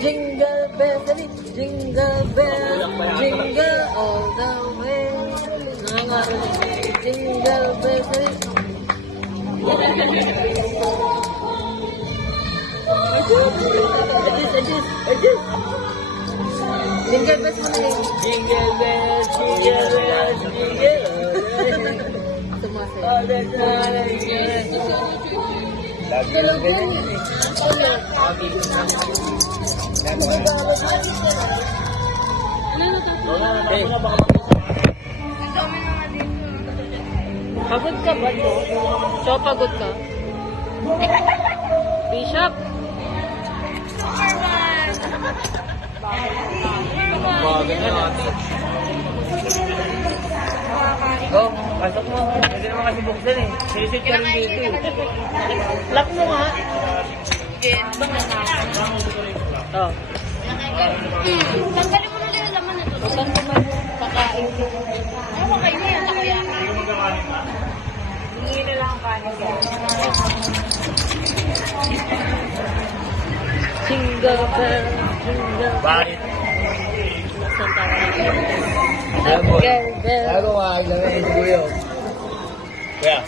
Jingle bells, jingle bells, jingle all the way. Jingle bells. Adjust. Jingle bells mo na rin. Jingle bells, jingle bells, jingle all the way. All the time. Lagi lang ganyan yun eh. Pagod ka ba to? So, pagod ka? Bishop? Bagay na natin. Oh, pasok mo. Hindi naman kasi buksan eh. Sisit ka rin dito eh. Lock mo nga. Oh. Tanggalin mo na lang yung laman na to. Saan ko man kakain ko? Ano kayo na yan? Ako yan. Hindi na lang ang kanin ko. Jingle bell, jingle bell. Bakit? Nasaan tayo? Alam mo, Jingle bell. ayaw ko nga, ilan na yung kuya. Kuya,